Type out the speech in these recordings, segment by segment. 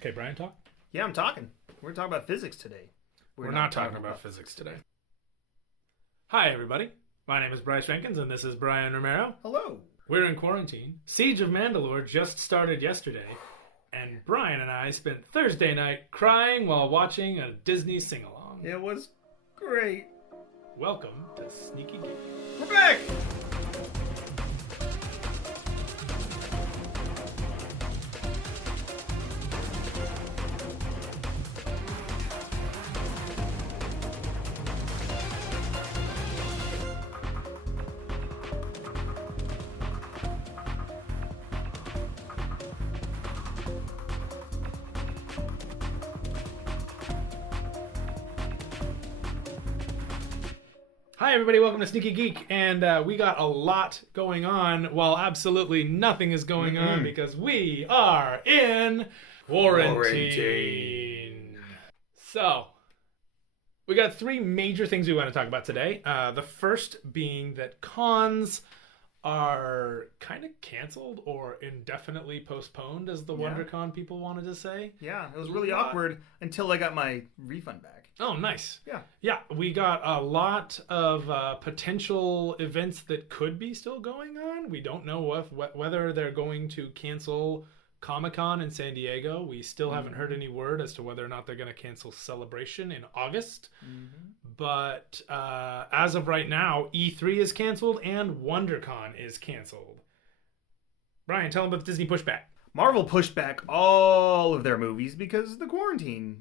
Okay, Brian, talk. Yeah, I'm talking. We're talking about physics today. We're not talking about physics today. Hi, everybody. My name is Bryce Rankins, and this is Brian Romero. Hello. We're in quarantine. Siege of Mandalore just started yesterday, and Brian and I spent Thursday night crying while watching a Disney sing-along. It was great. Welcome to Sneaky Geek. We're back! Hi, everybody. Welcome to Sneaky Geek. And we got a lot going on while absolutely nothing is going on because we are in quarantine. So, we got three major things we want to talk about today. The first being that cons are kind of canceled or indefinitely postponed, as the WonderCon people wanted to say. Yeah, it was really awkward until I got my refund back. Oh, nice. Yeah. Yeah, we got a lot of potential events that could be still going on. We don't know whether they're going to cancel Comic-Con in San Diego. We still haven't heard any word as to whether or not they're going to cancel Celebration in August. But as of right now, E3 is canceled and WonderCon is canceled. Brian, tell them about the Disney pushback. Marvel pushed back all of their movies because quarantine,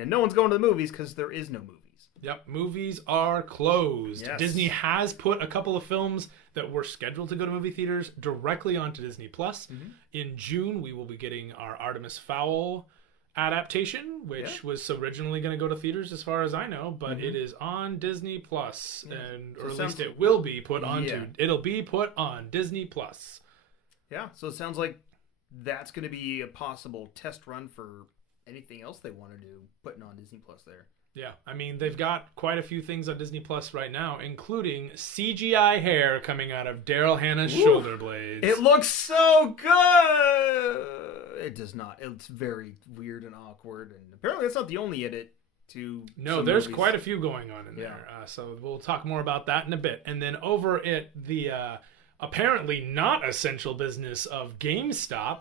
and no one's going to the movies because there is no movies. Yep, movies are closed. Yes. Disney has put a couple of films that were scheduled to go to movie theaters directly onto Disney Plus. In June, we will be getting our Artemis Fowl adaptation, which was originally going to go to theaters, as far as I know, but it is on Disney Plus, or at least it will be put onto. It'll be put on Disney Plus. Yeah, so it sounds like that's going to be a possible test run for anything else they want to do, putting on Disney Plus there. Yeah, I mean, they've got quite a few things on Disney Plus right now, including CGI hair coming out of Daryl Hannah's shoulder blades. It looks so good! It does not. It's very weird and awkward, and apparently that's not the only edit to No, there's quite a few going on in there, so we'll talk more about that in a bit. And then over at the apparently not essential business of GameStop,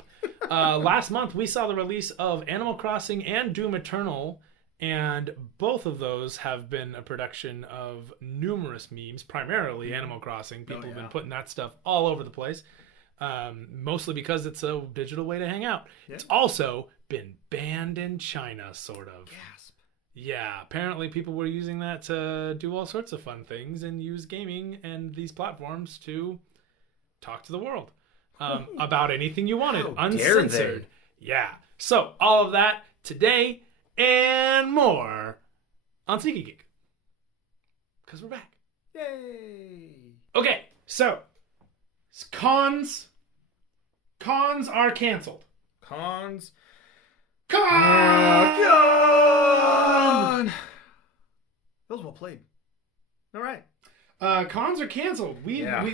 last month we saw the release of Animal Crossing and Doom Eternal, and both of those have been a production of numerous memes, primarily Animal Crossing. People have been putting that stuff all over the place, mostly because it's a digital way to hang out. Yeah. It's also been banned in China, sort of. Gasp. Yeah, apparently people were using that to do all sorts of fun things and use gaming and these platforms to talk to the world about anything you wanted, uncensored. Yeah. So all of that today and more on Sneaky Geek, because we're back. Yay! Okay, so cons are canceled. Cons. Con. That was well played. All right. Cons are canceled.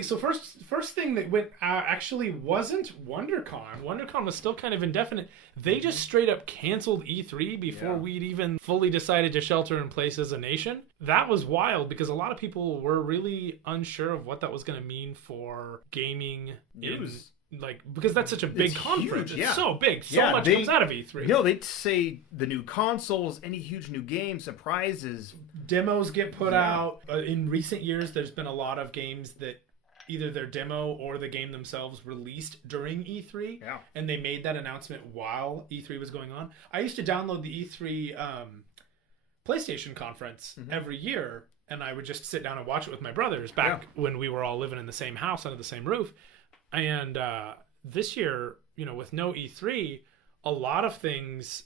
So first thing that went actually wasn't WonderCon. WonderCon was still kind of indefinite. They just straight up canceled E3 before we'd even fully decided to shelter in place as a nation. That was wild because a lot of people were really unsure of what that was going to mean for gaming news. Because that's such a big conference. Huge, it's so big. So much comes out of E3. No, they'd say the new consoles, any huge new game, surprises. Demos get put out. In recent years, there's been a lot of games that either their demo or the game themselves released during E3. Yeah. And they made that announcement while E3 was going on. I used to download the E3 PlayStation conference every year, and I would just sit down and watch it with my brothers back when we were all living in the same house under the same roof. And this year, with no E3, a lot of things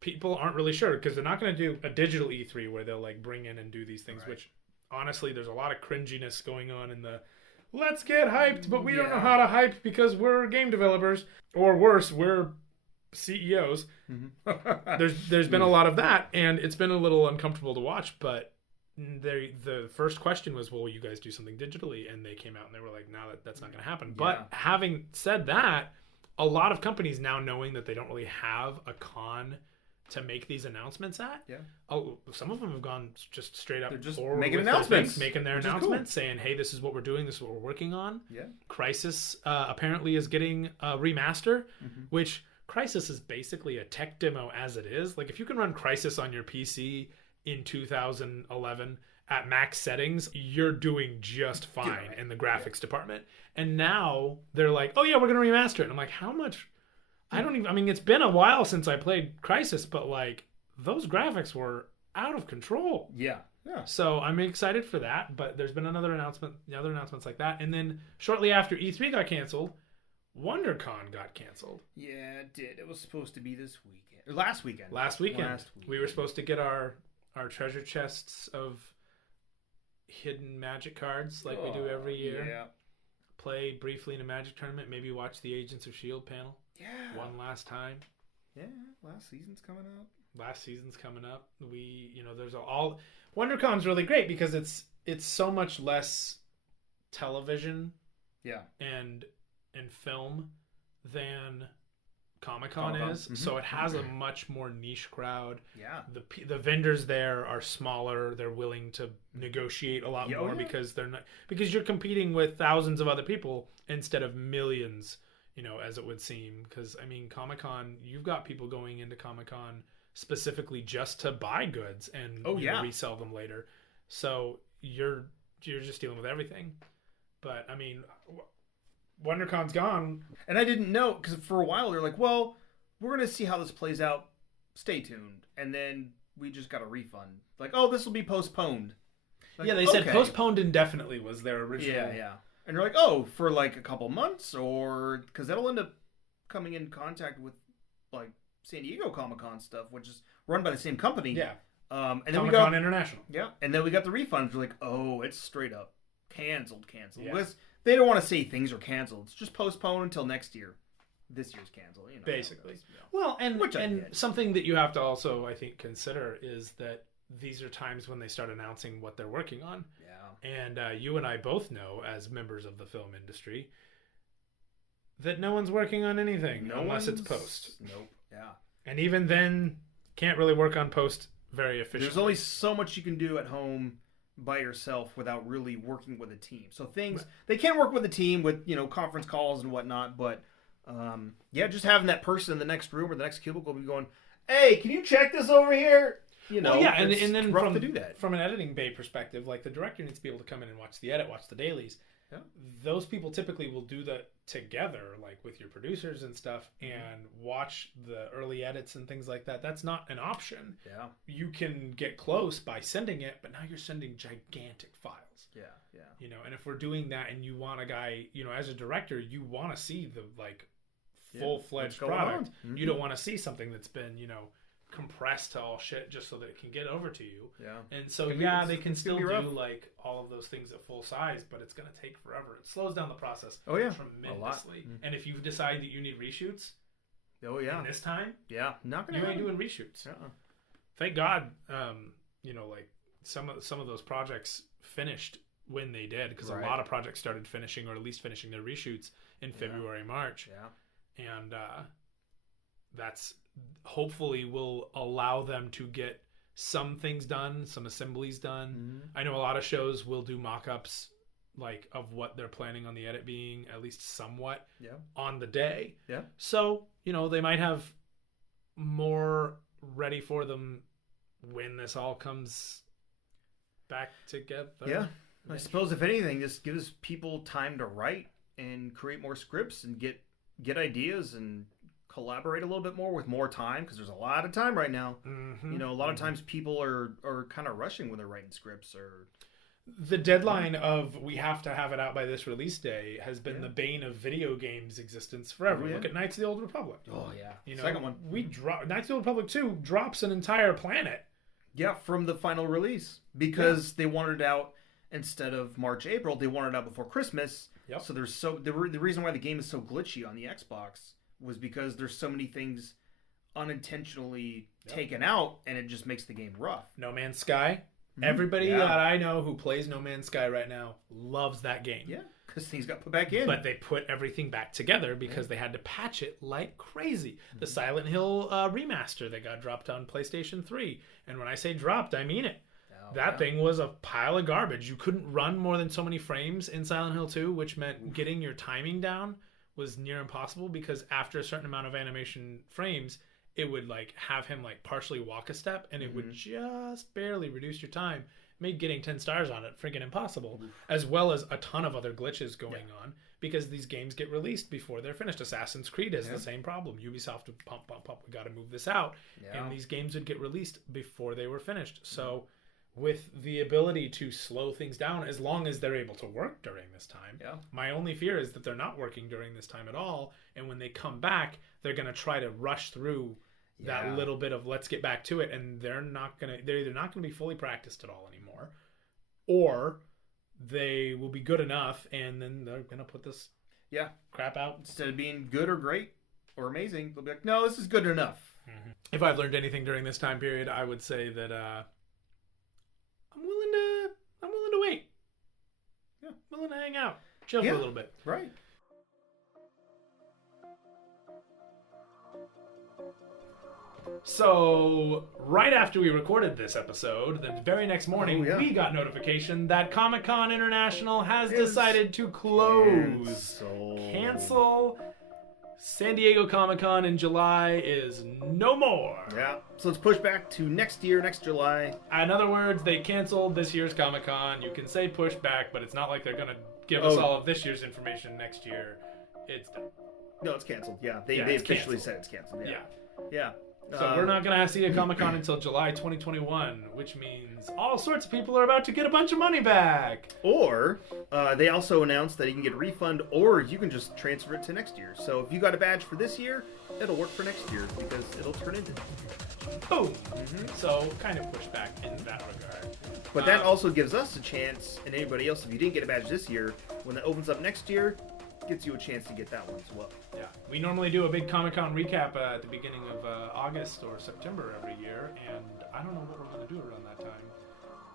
people aren't really sure because they're not going to do a digital E3 where they'll bring in and do these things, which honestly, there's a lot of cringiness going on in the let's get hyped, but we don't know how to hype because we're game developers, or worse, we're CEOs. There's been a lot of that, and it's been a little uncomfortable to watch, but the first question was, will you guys do something digitally? And they came out and they were like, no, that's not going to happen. But having said that, a lot of companies now knowing that they don't really have a con to make these announcements at. Yeah. Oh, some of them have gone just straight up. They're just forward making with their announcements. things, making their announcements, saying, "Hey, this is what we're doing. This is what we're working on." Yeah. Crisis apparently is getting a remaster, which Crisis is basically a tech demo as it is. Like if you can run Crisis on your PC in 2011 at max settings, you're doing just fine in the graphics department. And now they're like, "Oh yeah, we're gonna remaster it." And I'm like, "How much?" I mean, it's been a while since I played Crisis, but like those graphics were out of control. Yeah. Yeah. So I'm excited for that, but there's been other announcements like that. And then shortly after E3 got canceled, WonderCon got canceled. Yeah, it did. It was supposed to be this weekend. Or last weekend. Last weekend. We were supposed to get our treasure chests of hidden magic cards like we do every year. Yeah. Play briefly in a magic tournament, maybe watch the Agents of S.H.I.E.L.D. panel. Yeah. One last time. Yeah, last season's coming up. We, there's all WonderCon's really great because it's so much less television, and film than Comic-Con is. Mm-hmm. So it has a much more niche crowd. Yeah. The vendors there are smaller. They're willing to negotiate a lot more because you're competing with thousands of other people instead of millions. As it would seem, because I mean, Comic-Con, you've got people going into Comic-Con specifically just to buy goods and resell them later. So you're just dealing with everything. But I mean, WonderCon's gone, and I didn't know because for a while they're like, "Well, we're gonna see how this plays out. Stay tuned." And then we just got a refund, like, "Oh, this will be postponed." Like, they said postponed indefinitely was their original. Yeah. And you're like, "Oh, for like a couple months," or because that'll end up coming in contact with like San Diego Comic-Con stuff, which is run by the same company. Yeah. And then Comic-Con International. Yeah. And then we got the refunds. We're like, "Oh, it's straight up canceled." Yeah. Because they don't want to say things are canceled. It's just postponed until next year. This year's canceled. Basically. Well, and something that you have to also, I think, consider is that these are times when they start announcing what they're working on. Yeah. And you and I both know, as members of the film industry, that no one's working on anything unless it's post. Nope. Yeah. And even then, can't really work on post very efficiently. There's only so much you can do at home by yourself without really working with a team. So they can work with a team with, conference calls and whatnot, but just having that person in the next room or the next cubicle be going, "Hey, can you check this over here?" And then rough to do that. From an editing bay perspective, like the director needs to be able to come in and watch the edit, watch the dailies. Yeah. Those people typically will do that together, like with your producers and stuff, and watch the early edits and things like that. That's not an option. Yeah. You can get close by sending it, but now you're sending gigantic files. Yeah. And if we're doing that and you want a guy, as a director, you want to see the full-fledged product. Mm-hmm. You don't want to see something that's been, compressed to all shit just so that it can get over to you. Yeah. And so they can still do like all of those things at full size, but it's going to take forever. It slows down the process tremendously. A lot. Mm-hmm. And if you decide that you need reshoots in this time, not gonna you ain't doing reshoots. Thank God like some of those projects finished when they did, because a lot of projects started finishing, or at least finishing their reshoots in February, March. And that's hopefully will allow them to get some things done, some assemblies done. Mm-hmm. I know a lot of shows will do mock-ups like of what they're planning on the edit being, at least somewhat, on the day. Yeah. So, they might have more ready for them when this all comes back together. Yeah. I suppose if anything, this gives people time to write and create more scripts and get ideas and collaborate a little bit more with more time, because there's a lot of time right now. Mm-hmm. A lot of times people are kind of rushing when they're writing scripts, or the deadline of we have to have it out by this release day has been the bane of video games' existence forever. Look at Knights of the Old Republic. Oh yeah, second one. Knights of the Old Republic 2 drops an entire planet. Yeah, from the final release, because they wanted it out instead of March, April. They wanted it out before Christmas. Yep. So the reason why the game is so glitchy on the Xbox was because there's so many things unintentionally taken out, and it just makes the game rough. No Man's Sky. Mm-hmm. Everybody that I know who plays No Man's Sky right now loves that game. Yeah. Because things got put back in. But they put everything back together because they had to patch it like crazy. The Silent Hill remaster that got dropped on PlayStation 3. And when I say dropped, I mean it. That thing was a pile of garbage. You couldn't run more than so many frames in Silent Hill 2, which meant getting your timing down was near impossible because after a certain amount of animation frames, it would like have him like partially walk a step and it would just barely reduce your time. Made getting 10 stars on it freaking impossible, as well as a ton of other glitches going on because these games get released before they're finished. Assassin's Creed has the same problem. Ubisoft would pump, we got to move this out, and these games would get released before they were finished. So with the ability to slow things down as long as they're able to work during this time, my only fear is that they're not working during this time at all, and when they come back, they're going to try to rush through that little bit of let's get back to it, and they're either not gonna be fully practiced at all anymore, or they will be good enough and then they're gonna put this crap out. Instead of being good or great or amazing, they'll be like, no, this is good enough. If I've learned anything during this time period, I would say that I'm willing to wait. I'm willing to hang out, chill for a little bit. Right. So, right after we recorded this episode, the very next morning, we got notification that Comic-Con International has decided to close. Cancel. San Diego Comic-Con in July is no more. Yeah. So it's pushed back to next year, next July. In other words, they canceled this year's Comic-Con. You can say pushed back, but it's not like they're going to give us all of this year's information next year. It's done. No, it's canceled. Yeah. They officially said it's canceled. Yeah. So we're not going to see a Comic-Con until July 2021, which means all sorts of people are about to get a bunch of money back. Or they also announced that you can get a refund, or you can just transfer it to next year. So if you got a badge for this year, it'll work for next year because it'll turn into boom. So kind of pushed back in that regard. But that also gives us a chance, and anybody else, if you didn't get a badge this year, when that opens up next year, gets you a chance to get that one as well. Yeah, we normally do a big Comic-Con recap at the beginning of August or September every year, and I don't know what we're going to do around that time.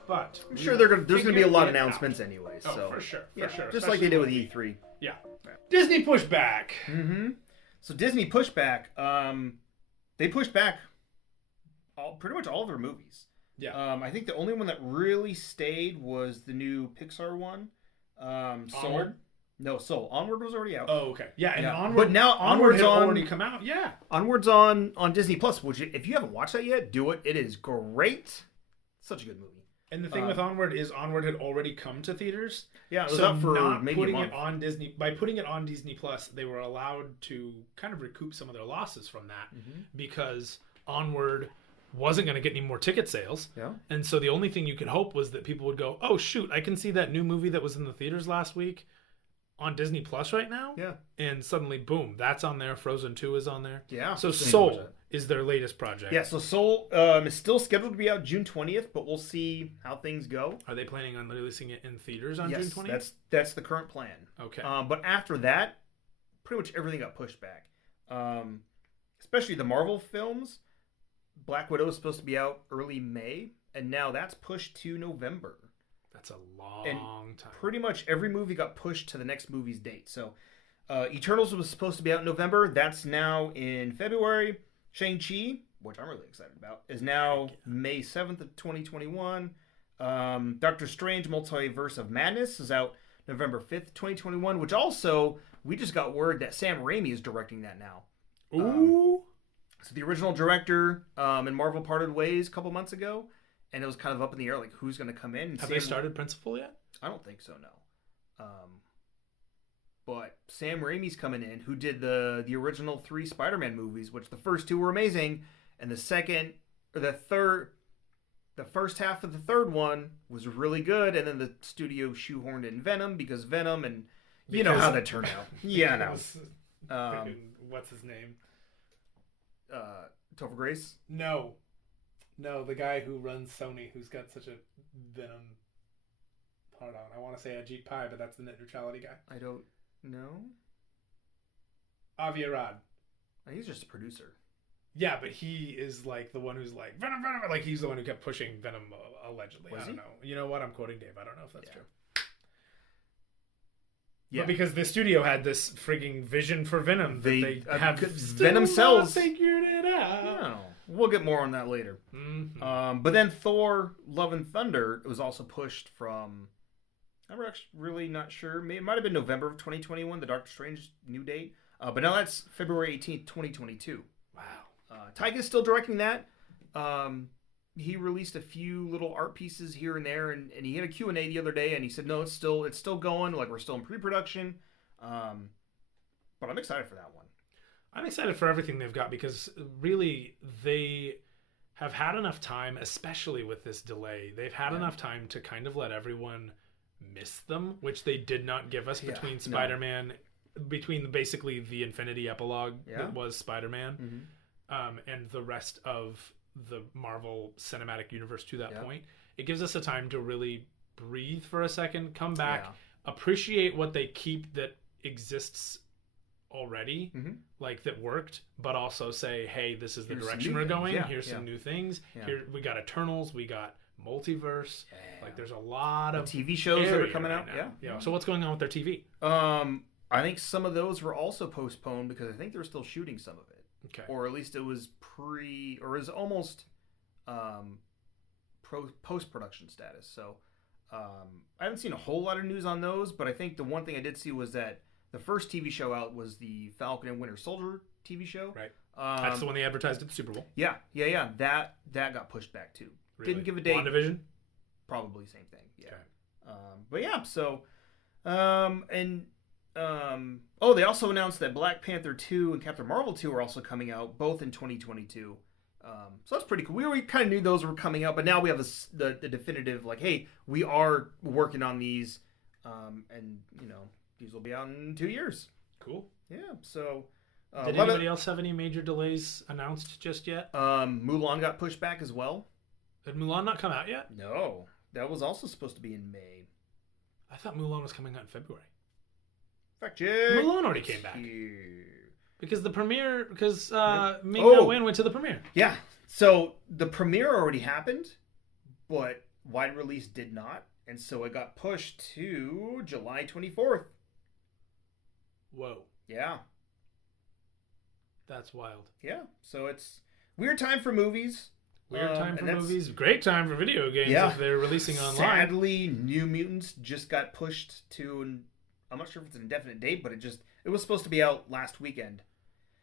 But I'm sure there's going to be a lot of announcements anyway. So for sure, just like they did with E3. Yeah. Disney pushback. So Disney pushback. They pushed back pretty much all of their movies. Yeah. I think the only one that really stayed was the new Pixar one. Onward? No, Soul. Onward was already out. Oh, okay. Yeah, and Onward. But now Onward's had already come out. Yeah. Onward's on Disney Plus, which if you haven't watched that yet, do it. It is great. Such a good movie. And the thing with Onward is Onward had already come to theaters. Yeah, it was up for not maybe putting a month. it on Disney. By putting it on Disney Plus, they were allowed to kind of recoup some of their losses from that because Onward wasn't going to get any more ticket sales. Yeah. And so the only thing you could hope was that people would go, "Oh shoot, I can see that new movie that was in the theaters last week on Disney Plus right now." Yeah. And suddenly, boom, that's on there. Frozen 2 is on there. Yeah. So Soul is their latest project. Yeah, so Soul is still scheduled to be out June 20th, but we'll see how things go. Are they planning on releasing it in theaters on June 20th? Yes, that's the current plan. Okay. But after that, pretty much everything got pushed back. Especially the Marvel films. Black Widow is supposed to be out early May, and now that's pushed to November. That's a long time. Pretty much every movie got pushed to the next movie's date. So Eternals was supposed to be out in November. That's now in February. Shang-Chi, which I'm really excited about, is now May 7th of 2021. Doctor Strange Multiverse of Madness is out November 5th, 2021, which also, we just got word that Sam Raimi is directing that now. Ooh. So the original director in Marvel parted ways a couple months ago, and it was kind of up in the air, like who's going to come in. And Have they started Principal yet? I don't think so, no. But Sam Raimi's coming in, who did the original 3 Spider-Man movies, which the first 2 were amazing, and the first half of the third one was really good, and then the studio shoehorned in Venom because Venom, and you know how that turned out. Yeah, I know. What's his name? Topher Grace? No, the guy who runs Sony, who's got such a Venom. Hold on, I want to say Ajit Pai, but that's the net neutrality guy. I don't know. Avi Arad. He's just a producer. Yeah, but he is like the one who's like Venom. Like he's the one who kept pushing Venom allegedly. I don't know. You know what? I'm quoting Dave. I don't know if that's true. Yeah. But because the studio had this frigging vision for Venom that they have Venom cells figured it out. No. We'll get more on that later. Mm-hmm. But then Thor: Love and Thunder was also pushed from. I'm actually really not sure. It might have been November of 2021, the Doctor Strange new date. But now that's February 18th, 2022. Wow. Taika's still directing that. He released a few little art pieces here and there, and he had a Q&A the other day, and he said, no, it's still going. Like, we're still in pre-production. But I'm excited for that one. I'm excited for everything they've got because really they have had enough time, especially with this delay. They've had enough time to kind of let everyone miss them, which they did not give us between Spider-Man, between basically the Infinity epilogue that was Spider-Man, and the rest of the Marvel Cinematic Universe to that point. It gives us a time to really breathe for a second, come back, appreciate what they keep that exists already, like that worked, but also say, hey, this is the direction we're going. Here's some new things. Here we got Eternals, we got Multiverse. Like there's a lot of TV shows that are coming out. Yeah. So what's going on with their TV? I think some of those were also postponed because I think they're still shooting some of it. Okay. Or at least it was almost post-production status. So I haven't seen a whole lot of news on those, but I think the one thing I did see was that the first TV show out was the Falcon and Winter Soldier TV show. Right. That's the one they advertised at the Super Bowl. Yeah. That got pushed back too. Really? Didn't give a date. WandaVision? Probably same thing. Yeah. Okay. But yeah, so they also announced that Black Panther 2 and Captain Marvel 2 are also coming out, both in 2022. So that's pretty cool. We kind of knew those were coming out, but now we have the definitive, like, hey, we are working on these, and these will be out in 2 years. Cool. Yeah. So. Did anybody else have any major delays announced just yet? Mulan got pushed back as well. Did Mulan not come out yet? No, that was also supposed to be in May. I thought Mulan was coming out in February. Fact check. Mulan already came back. Because the premiere, Ming Oh. Na Wen went to the premiere. Yeah. So the premiere already happened, but wide release did not, and so it got pushed to July 24th. Whoa. Yeah. That's wild. Yeah. So it's weird time for movies. Weird time for movies. Great time for video games if they're releasing online. Sadly, New Mutants just got pushed to, I'm not sure if it's an indefinite date, but it was supposed to be out last weekend.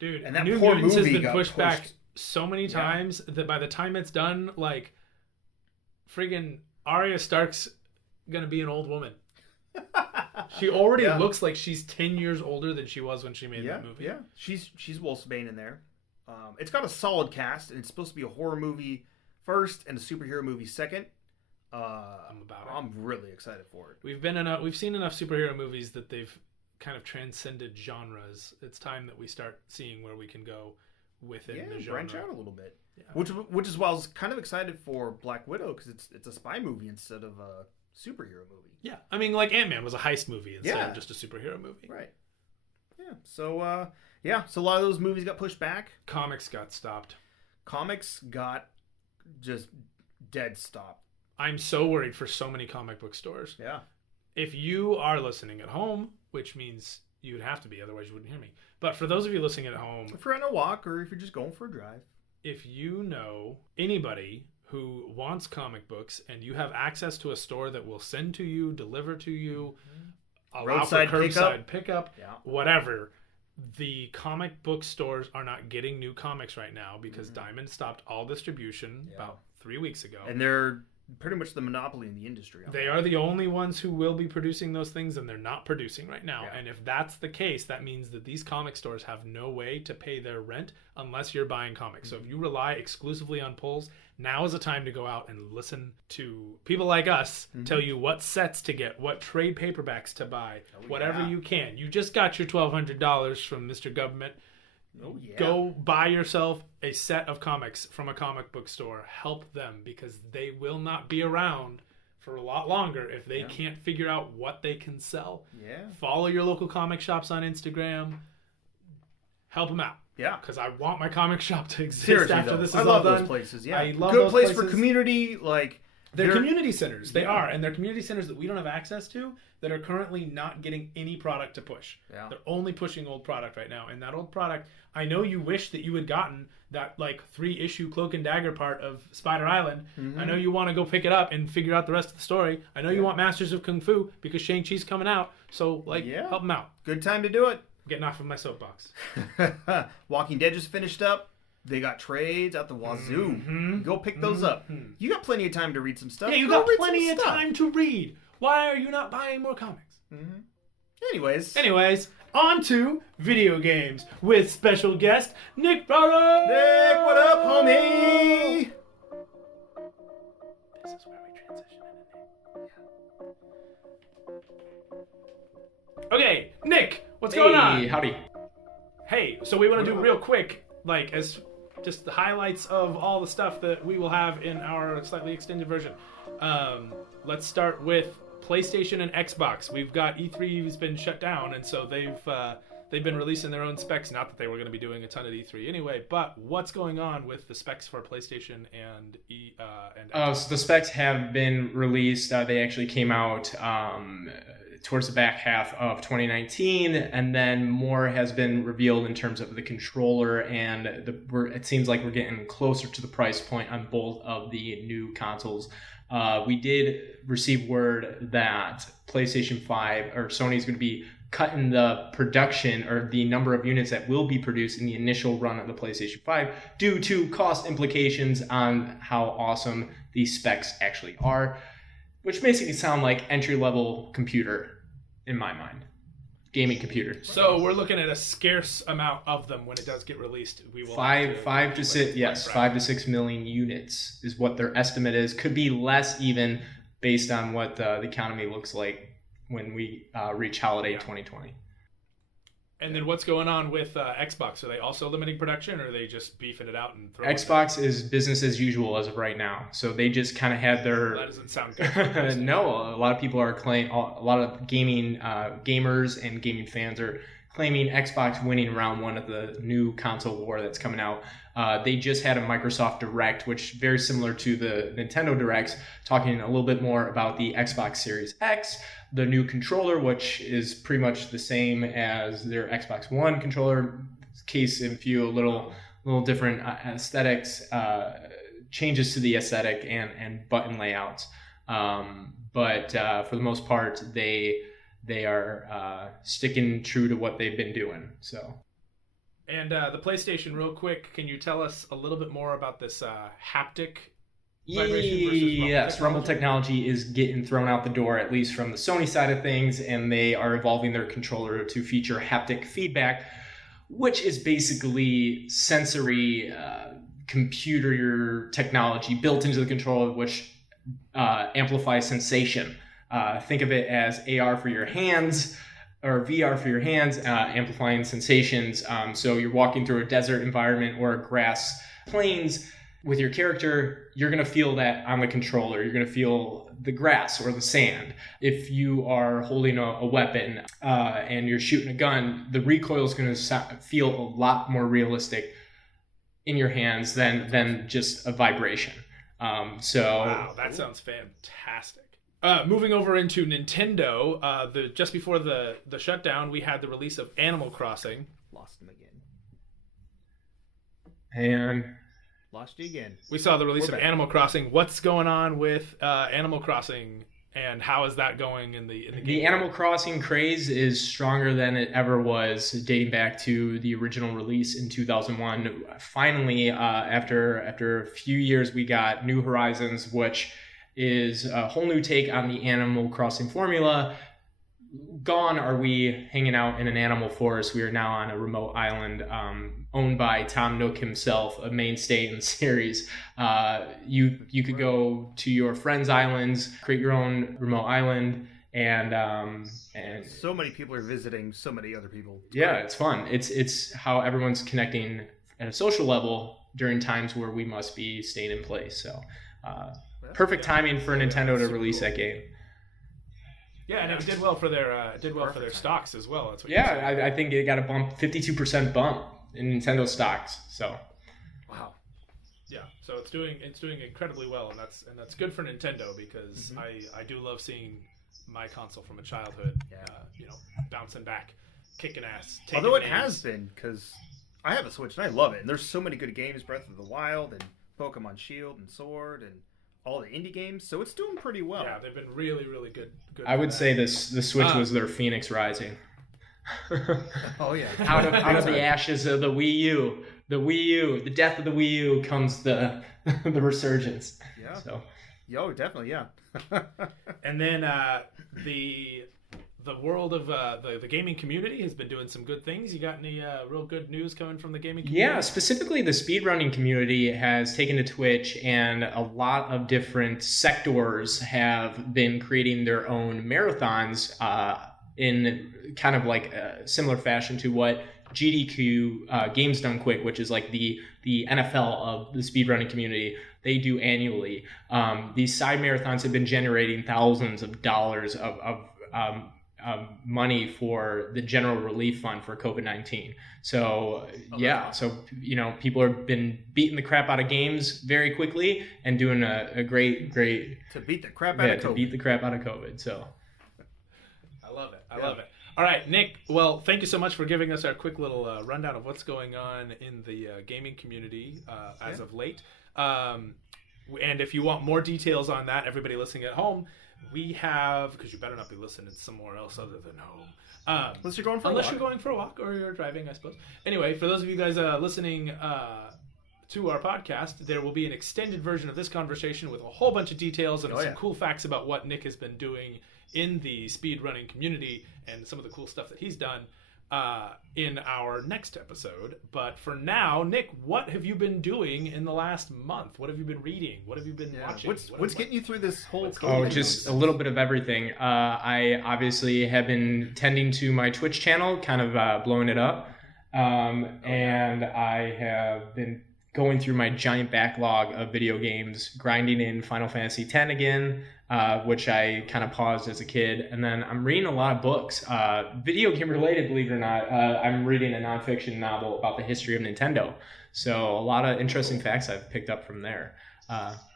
Dude, and that New poor Mutants movie has been got pushed back so many times that by the time it's done, like, friggin' Arya Stark's gonna be an old woman. She already looks like she's 10 years older than she was when she made that movie. Yeah, she's Wolfsbane in there. It's got a solid cast, and it's supposed to be a horror movie first and a superhero movie second. I'm about it. I'm really excited for it. We've seen enough superhero movies that they've kind of transcended genres. It's time that we start seeing where we can go within the genre. Branch out a little bit. Yeah. Which is why I was kind of excited for Black Widow, because it's a spy movie instead of a superhero movie. Yeah, I mean, like Ant-Man was a heist movie instead of just a superhero movie. Right. Yeah. So so a lot of those movies got pushed back. Comics got stopped. Comics got just dead stopped. I'm so worried for so many comic book stores. Yeah. If you are listening at home, which means you would have to be, otherwise you wouldn't hear me. But for those of you listening at home, if you're on a walk or if you're just going for a drive, if you know anybody who wants comic books and you have access to a store that will send to you, deliver to you, allow for curbside pickup, whatever, the comic book stores are not getting new comics right now because Diamond stopped all distribution about 3 weeks ago. And they're pretty much the monopoly in the industry. They are the only ones who will be producing those things, and they're not producing right now. And if that's the case, that means that these comic stores have no way to pay their rent unless you're buying comics. So if you rely exclusively on pulls, now is the time to go out and listen to people like us tell you what sets to get, what trade paperbacks to buy, whatever you can. You just got your $1,200 from Mr. Government. Go buy yourself a set of comics from a comic book store. Help them, because they will not be around for a lot longer if they can't figure out what they can sell. Follow your local comic shops on Instagram. Help them out. Yeah, because I want my comic shop to exist. Seriously, after this is I all love done. those places. Yeah, I love good those place places. for community. Like They're community centers. They are. And they're community centers that we don't have access to that are currently not getting any product to push. Yeah. They're only pushing old product right now. And that old product, I know you wish that you had gotten that 3-issue Cloak and Dagger part of Spider Island. Mm-hmm. I know you want to go pick it up and figure out the rest of the story. I know you want Masters of Kung Fu because Shang-Chi's coming out. So, help them out. Good time to do it. I'm getting off of my soapbox. Walking Dead just finished up. They got trades out the wazoo. Mm-hmm. Go pick those up. You got plenty of time to read some stuff. Yeah, you got plenty of time to read. Why are you not buying more comics? Mm-hmm. Anyways, on to video games with special guest Nick Barrow. Nick, what up, homie? This is where we transition into Nick. Okay, Nick, what's going on? Hey, howdy. Hey, so we want to do real quick, as just the highlights of all the stuff that we will have in our slightly extended version. Let's start with PlayStation and Xbox. We've got E3 has been shut down, and so they've been releasing their own specs. Not that they were going to be doing a ton at E3 anyway, but what's going on with the specs for PlayStation and Xbox? So the specs have been released. They actually came out towards the back half of 2019, and then more has been revealed in terms of the controller, and it seems like we're getting closer to the price point on both of the new consoles. We did receive word that PlayStation 5 or Sony is going to be cutting the production or the number of units that will be produced in the initial run of the PlayStation 5 due to cost implications on how awesome these specs actually are, which basically sound like entry-level computer in my mind. Gaming computer. So we're looking at a scarce amount of them when it does get released. We will 5 to 6 million units is what their estimate is. Could be less even based on what the economy looks like when we reach holiday 2020. And then what's going on with Xbox? Are they also limiting production, or are they just beefing it out and throwing Xbox is business as usual as of right now. So they just kind of had their... That doesn't sound good. No, a lot of people are claiming... A lot of gaming gamers and gaming fans are claiming Xbox winning round one of the new console war that's coming out. They just had a Microsoft Direct, which very similar to the Nintendo Directs, talking a little bit more about the Xbox Series X, the new controller, which is pretty much the same as their Xbox One controller. Case in few, a little different aesthetics, changes to the aesthetic and button layouts. But for the most part, they are sticking true to what they've been doing. So. And the PlayStation, real quick, can you tell us a little bit more about this haptic vibration versus Rumble technology is getting thrown out the door, at least from the Sony side of things, and they are evolving their controller to feature haptic feedback, which is basically sensory computer technology built into the controller, which amplifies sensation. Think of it as AR for your hands, or VR for your hands, amplifying sensations. So you're walking through a desert environment or a grass plains with your character, you're going to feel that on the controller. You're going to feel the grass or the sand. If you are holding a weapon and you're shooting a gun, the recoil is going to feel a lot more realistic in your hands than just a vibration. Wow, that sounds fantastic. Moving over into Nintendo, just before the shutdown, we had the release of Animal Crossing. Lost him again. And lost you again. We saw the release of Animal Crossing. What's going on with Animal Crossing, and how is that going in the game? The Animal Crossing craze is stronger than it ever was, dating back to the original release in 2001. Finally, after a few years, we got New Horizons, which is a whole new take on the Animal Crossing formula. Gone are we hanging out in an animal forest. We are now on a remote island owned by Tom Nook himself, a mainstay in the series. You could go to your friends' islands, create your own remote island, and so many people are visiting so many other people. It's fun. It's how everyone's connecting at a social level during times where we must be staying in place. So perfect timing for Nintendo to release that game. Yeah, and it did well for their stocks as well. That's what I think it got a 52% bump in Nintendo stocks. So, wow, Yeah, so it's doing incredibly well, and that's good for Nintendo because I do love seeing my console from a childhood, bouncing back, kicking ass. Although it has been, because I have a Switch and I love it, and there's so many good games, Breath of the Wild and Pokemon Shield and Sword and all the indie games, so it's doing pretty well. Yeah, they've been really, really good. I would say the Switch was their Phoenix Rising. Oh yeah, out of the ashes of the Wii U, the death of the Wii U comes the resurgence. Yeah. So. Yo, definitely, yeah. And then the world of the gaming community has been doing some good things. You got any real good news coming from the gaming community? Yeah, specifically the speedrunning community has taken to Twitch, and a lot of different sectors have been creating their own marathons in kind of like a similar fashion to what GDQ Games Done Quick, which is like the NFL of the speedrunning community, they do annually. These side marathons have been generating thousands of dollars of money for the general relief fund for COVID-19. So people have been beating the crap out of games very quickly and doing a great to beat the crap out of COVID. To beat the crap out of COVID. So I love it. I love it. All right, Nick. Well, thank you so much for giving us our quick little rundown of what's going on in the gaming community as of late. And if you want more details on that, everybody listening at home, we have, because you better not be listening somewhere else other than home. Unless you're going for a walk or you're driving, I suppose. Anyway, for those of you guys listening to our podcast, there will be an extended version of this conversation with a whole bunch of details and some cool facts about what Nick has been doing in the speedrunning community and some of the cool stuff that he's done in our next episode. But for now, Nick, what have you been doing in the last month? What have you been reading? What have you been watching? What's getting you through this whole just a little bit of everything. I obviously have been tending to my Twitch channel, kind of blowing it up. And I have been going through my giant backlog of video games, grinding in Final Fantasy X again, which I kind of paused as a kid. And then I'm reading a lot of books, video game related, believe it or not. I'm reading a nonfiction novel about the history of Nintendo. So a lot of interesting facts I've picked up from there.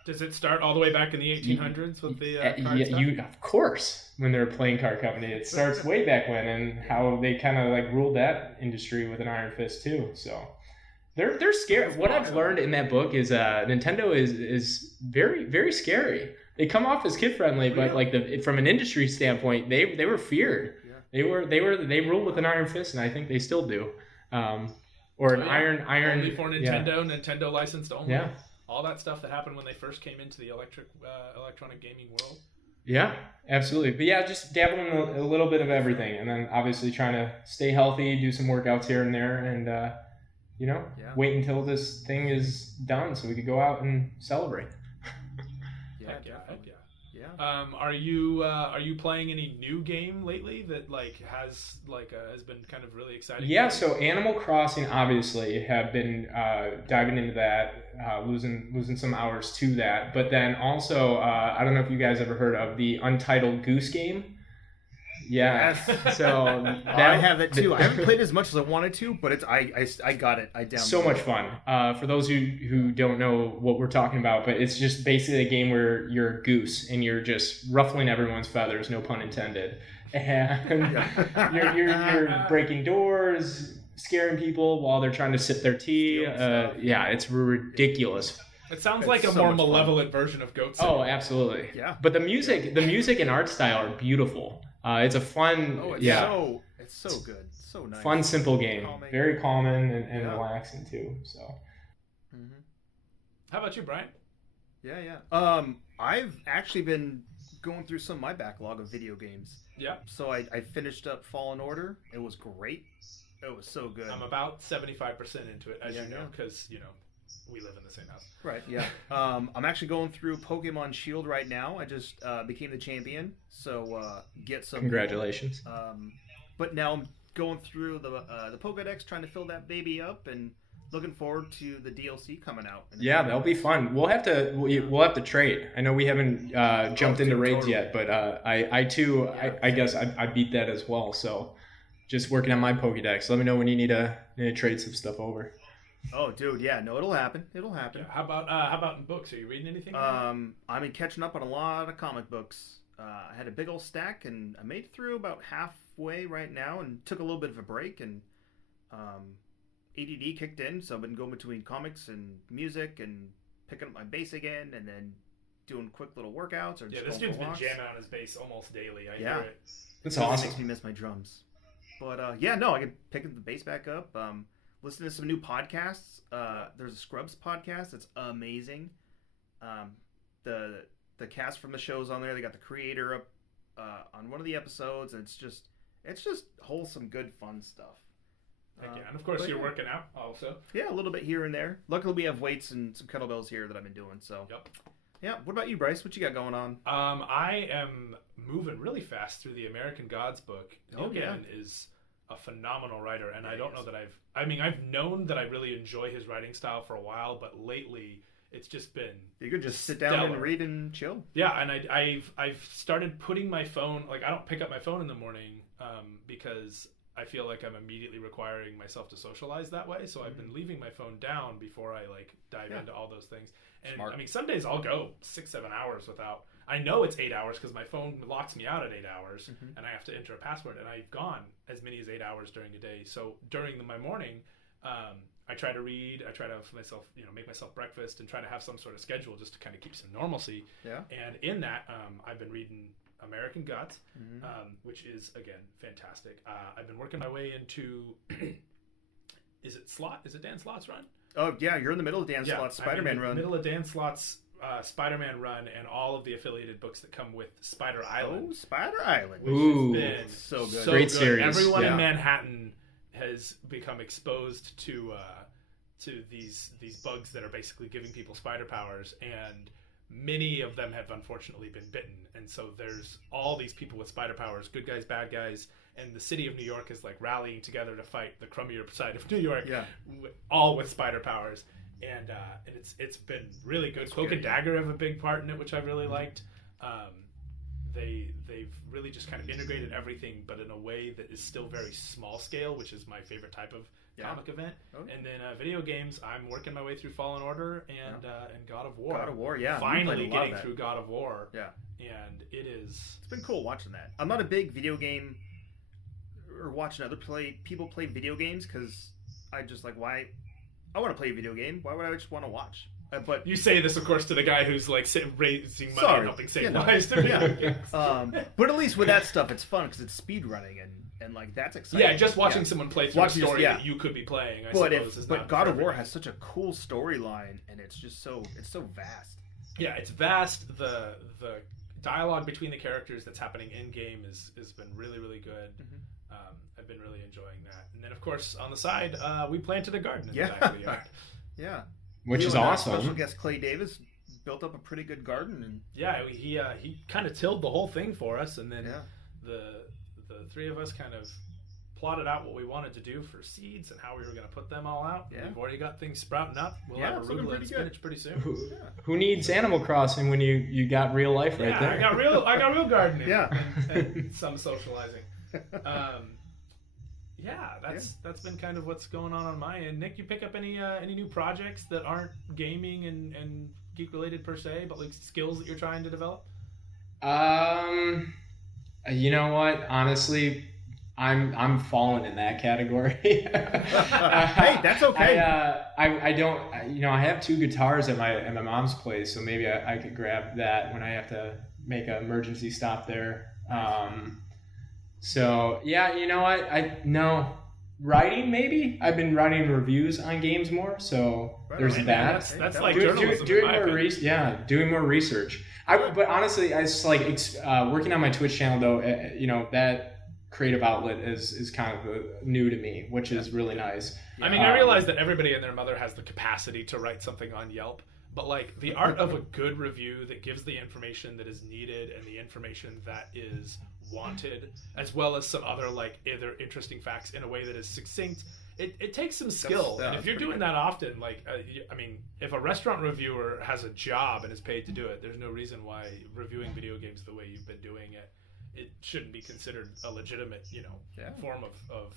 Does it start all the way back in the 1800s with the card stuff? Of course, when they're a playing card company. It starts way back when, and how they kind of like ruled that industry with an iron fist too. So they're scary. What I've learned in that book is Nintendo is very, very scary. They come off as kid friendly, but like from an industry standpoint, they were feared. Yeah. They ruled with an iron fist, and I think they still do. Or an iron only for Nintendo, Nintendo licensed only. Yeah. All that stuff that happened when they first came into the electronic gaming world. Yeah, absolutely. But yeah, just dabbling in a little bit of everything, and then obviously trying to stay healthy, do some workouts here and there, and wait until this thing is done so we could go out and celebrate. Heck yeah. Are you playing any new game lately that has been kind of really exciting? Yeah, so Animal Crossing obviously have been diving into that, losing some hours to that. But then also, I don't know if you guys ever heard of the Untitled Goose Game. Yeah, yes. So I have it too. I haven't played as much as I wanted to, but I got it. I downloaded it. So much fun. For those who don't know what we're talking about, but it's just basically a game where you're a goose and you're just ruffling everyone's feathers, no pun intended. And you're breaking doors, scaring people while they're trying to sip their tea. It's ridiculous. It sounds like a more malevolent version of Goat City. Oh, absolutely. Yeah. But the music and art style are beautiful. It's a fun, it's so good, so nice. Fun, simple game, very calming and relaxing too. So, How about you, Brian? Yeah. I've actually been going through some of my backlog of video games. Yeah. So I finished up Fallen Order. It was great. It was so good. I'm about 75% into it, as you know, because we live in the same house. Right, yeah. I'm actually going through Pokemon Shield right now. I just became the champion, so get some... Congratulations. But now I'm going through the Pokedex, trying to fill that baby up, and looking forward to the DLC coming out. Yeah, that'll be fun. We'll have to trade. I know we haven't jumped into raids yet, but I guess I beat that as well, so just working on my Pokedex. Let me know when you need to trade some stuff over. Oh, dude, yeah, no, it'll happen. It'll happen. Yeah, how about in books? Are you reading anything? I've been catching up on a lot of comic books. I had a big old stack, and I made it through about halfway right now, and took a little bit of a break, and ADD kicked in, so I've been going between comics and music, and picking up my bass again, and then doing quick little workouts. Or just this going dude's for been walks. jamming on his bass almost daily. I Yeah. hear it. That's It awesome. makes me miss my drums. But yeah, no, I can pick the bass back up. Listen to some new podcasts. There's a Scrubs podcast that's amazing. The cast from the show's on there. They got the creator up on one of the episodes, and it's just wholesome, good, fun stuff. Heck yeah. And of course, but you're yeah. working out also. Yeah, a little bit here and there. Luckily, we have weights and some kettlebells here that I've been doing. So Yep. yeah. What about you, Bryce? What you got going on? I am moving really fast through the American Gods book. Oh, Neil yeah. Gaiman is a phenomenal writer, and Yeah, I don't he know is. that I've known that I really enjoy his writing style for a while, but lately it's just been You could just sit down stellar. and read and chill. Yeah, and I've started putting my phone, like, I don't pick up my phone in the morning because I feel like I'm immediately requiring myself to socialize that way. So I've been leaving my phone down before I like dive into all those things. And Smart. I mean, some days I'll go 6-7 hours without. I know it's 8 hours because my phone locks me out at 8 hours, and I have to enter a password. And I've gone as many as 8 hours during a day. So during my morning, I try to read. I try to have myself, make myself breakfast and try to have some sort of schedule just to kind of keep some normalcy. Yeah. And in that, I've been reading American Gods, which is, again, fantastic. I've been working my way into. Is it Dan Slott's run? Oh yeah, you're in the middle of Dan Slott's Spider-Man I'm in the run. Middle of Dan Slott's Spider-Man run and all of the affiliated books that come with Spider Island. Oh, Spider Island. Which Ooh. has been So good. Great good. series. Everyone Yeah. in Manhattan has become exposed to these bugs that are basically giving people spider powers, and many of them have unfortunately been bitten. And so there's all these people with spider powers, good guys, bad guys, and the city of New York is like rallying together to fight the crummier side of New York, Yeah. all with spider powers. And it's been really good. That's Cloak good, and Dagger have a big part in it, which I really liked. They've really just kind of integrated everything, but in a way that is still very small scale, which is my favorite type of comic event. Okay. And then video games, I'm working my way through Fallen Order and God of War. God of War, yeah. We Finally played a lot of getting that. through God of War. Yeah. And it is. It's been cool watching that. I'm not a big video game or watching other people play video games because I just like, why? I want to play a video game. Why would I just want to watch? But You say this, of course, to the guy who's like raising money Sorry. and helping save You know. lives through video games. but at least with that stuff, it's fun because it's speed running and like that's exciting. Yeah, just watching someone play through Watching a story just- yeah. that you could be playing, I But suppose, is not God for of War everybody. has such a cool storyline and it's just so vast. Yeah, it's vast. The dialogue between the characters that's happening in game has been really, really good. I've been really enjoying that. And then, of course, on the side, we planted a garden in the back of the yard. Yeah. Which You is and our awesome. Special guest Clay Davis built up a pretty good garden and Yeah, he kind of tilled the whole thing for us, and then yeah. the three of us kind of plotted out what we wanted to do for seeds and how we were going to put them all out. Yeah. We've already got things sprouting up. We'll Yeah, have it's looking arugula and pretty good. spinach pretty soon. Who needs Animal Crossing when you got real life right Yeah, there? I got real gardening. Yeah. and some socializing. That's been kind of what's going on my end. Nick, you pick up any new projects that aren't gaming and geek related per se, but like skills that you're trying to develop? You know what? Honestly, I'm falling in that category. Hey, that's okay. I don't. I have two guitars at my mom's place, so maybe I could grab that when I have to make an emergency stop there. So yeah, you know what? No. Writing, maybe. I've been writing reviews on games more, so Right there's on. that. That's like doing journalism. doing in my more opinion. doing more research. But honestly, I just like working on my Twitch channel though. That creative outlet is kind of new to me, which is really nice. I mean, I realize that everybody and their mother has the capacity to write something on Yelp, but like the art of a good review that gives the information that is needed and the information that is wanted, as well as some other like other interesting facts in a way that is succinct. It takes some skill, and if you're doing that often, like I mean, if a restaurant reviewer has a job and is paid to do it, there's no reason why reviewing video games the way you've been doing it shouldn't be considered a legitimate, form of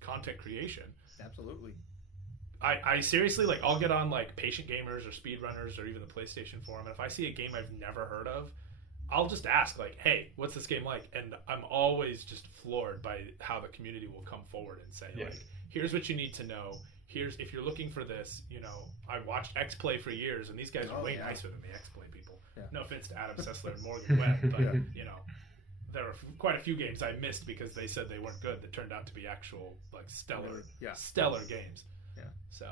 content creation. Absolutely. I seriously, like, I'll get on, like, Patient Gamers or Speedrunners or even the PlayStation Forum, and if I see a game I've never heard of, I'll just ask, like, hey, what's this game like? And I'm always just floored by how the community will come forward and say, like, here's what you need to know. Here's, if you're looking for this, you know, I watched X-Play for years, and these guys are way nicer than the X-Play people. Yeah. No offense to Adam Sessler and Morgan Webb, but, you know, there were quite a few games I missed because they said they weren't good that turned out to be actual, like, stellar games. Yeah. So,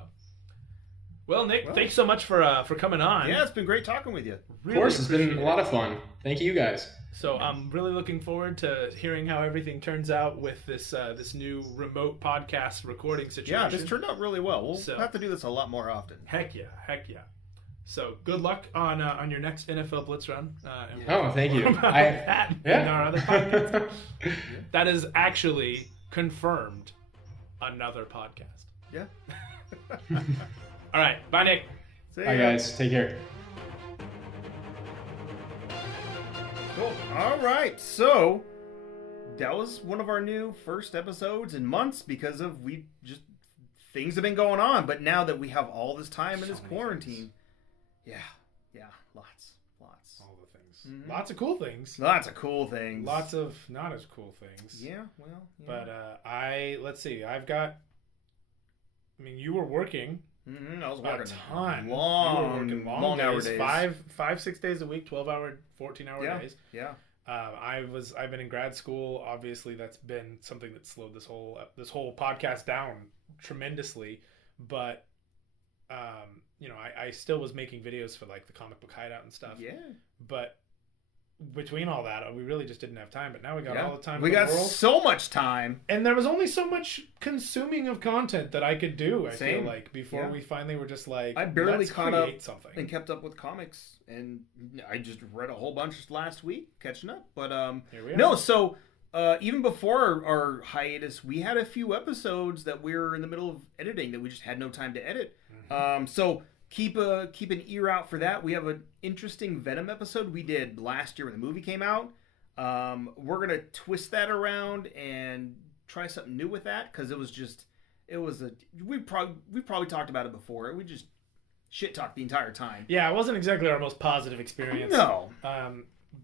well, Nick, thanks so much for coming on. Yeah, it's been great talking with you. Really, of course, it's been a lot of fun. Thank you guys. So I'm really looking forward to hearing how everything turns out with this new remote podcast recording situation. Yeah, this turned out really well. We'll have to do this a lot more often. Heck yeah. So good luck on your next NFL Blitz run. Thank you. In our other podcast. That is actually confirmed another podcast. Yeah. All right. Bye, Nick. Bye, guys. Take care. Cool. All right. So that was one of our new first episodes in months because of things have been going on. But now that we have all this time in this quarantine, lots. All the things. Mm-hmm. Lots of cool things. Lots of cool things. Lots of not as cool things. Yeah. Well. Yeah. But let's see. You were working. Mm-hmm. I was working a ton. Long hour days. 6 days a week, 12-hour, 14-hour days. Yeah. I've been in grad school. Obviously, that's been something that slowed this whole podcast down tremendously. But I still was making videos for like the comic book hideout and stuff. Yeah. But between all that, we really just didn't have time. But now we got all the time. We got so much time, and there was only so much consuming of content that I could do. I feel like before we finally were just like, I barely caught up something and kept up with comics, and I just read a whole bunch last week, catching up. But here we are. No, so even before our hiatus, we had a few episodes that we were in the middle of editing that we just had no time to edit. Mm-hmm. So keep an ear out for that. We have an interesting Venom episode we did last year when the movie came out. We're gonna twist that around and try something new with that because we probably talked about it before. We just shit talked the entire time. Yeah, it wasn't exactly our most positive experience. No.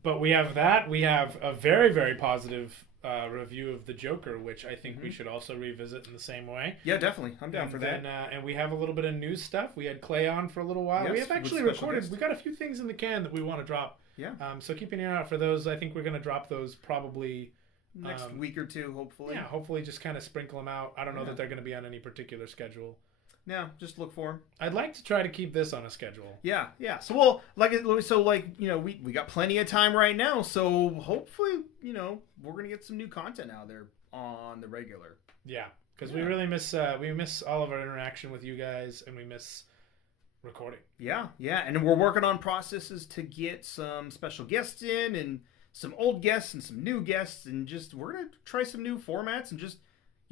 But we have that. We have a very, very positive review of The Joker, which I think we should also revisit in the same way. Yeah, definitely. I'm down for that. And we have a little bit of news stuff. We had Clay on for a little while. Yes, we have actually recorded. We got a few things in the can that we want to drop. Yeah. So keep an ear out for those. I think we're going to drop those probably next week or two, hopefully. Yeah, hopefully just kind of sprinkle them out. I don't know that they're going to be on any particular schedule. No, just look for them. I'd like to try to keep this on a schedule. Yeah. So we got plenty of time right now. So hopefully, we're gonna get some new content out there on the regular. Yeah, because we really miss all of our interaction with you guys, and we miss recording. Yeah, and we're working on processes to get some special guests in, and some old guests and some new guests, and we're gonna try some new formats and just.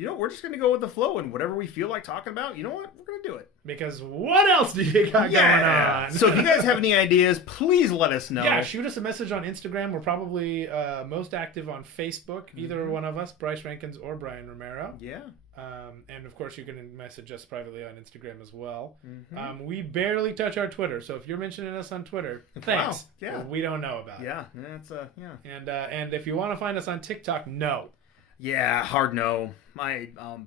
We're just going to go with the flow, and whatever we feel like talking about, you know what? We're going to do it. Because what else do you got going on? So if you guys have any ideas, please let us know. Yeah, shoot us a message on Instagram. We're probably most active on Facebook. Either one of us, Bryce Rankins or Brian Romero. Yeah. And, of course, you can message us privately on Instagram as well. Mm-hmm. We barely touch our Twitter, so if you're mentioning us on Twitter, thanks. Wow. Yeah. We don't know about it. Yeah. Yeah. And if you want to find us on TikTok, no. Yeah, hard no. No.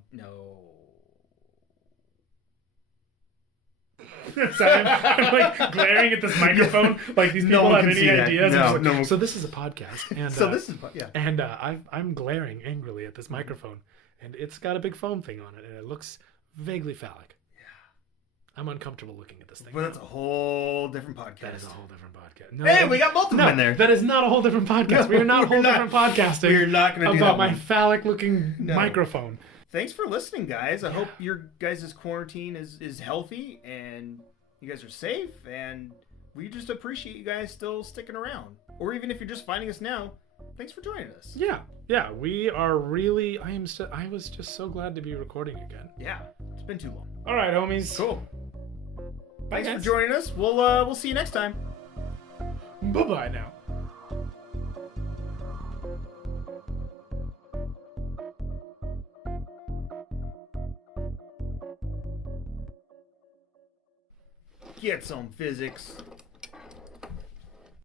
So I'm like glaring at this microphone like these people have any ideas. No. So this is a podcast, and so this is and I'm glaring angrily at this microphone, and it's got a big foam thing on it, and it looks vaguely phallic. Yeah, I'm uncomfortable looking at this thing. Well, that's a whole different podcast. That is a whole different podcast. No, hey, we got both of them in there. That is not a whole different podcast. We are not whole different podcasting. We're not going to do that about my phallic-looking microphone. Thanks for listening, guys. I hope your guys' quarantine is healthy and you guys are safe, and we just appreciate you guys still sticking around. Or even if you're just finding us now, thanks for joining us. Yeah, we are really. I was just so glad to be recording again. Yeah, it's been too long. All right, homies. Cool. Thanks for joining us. We'll see you next time. Bye-bye now. Get some physics.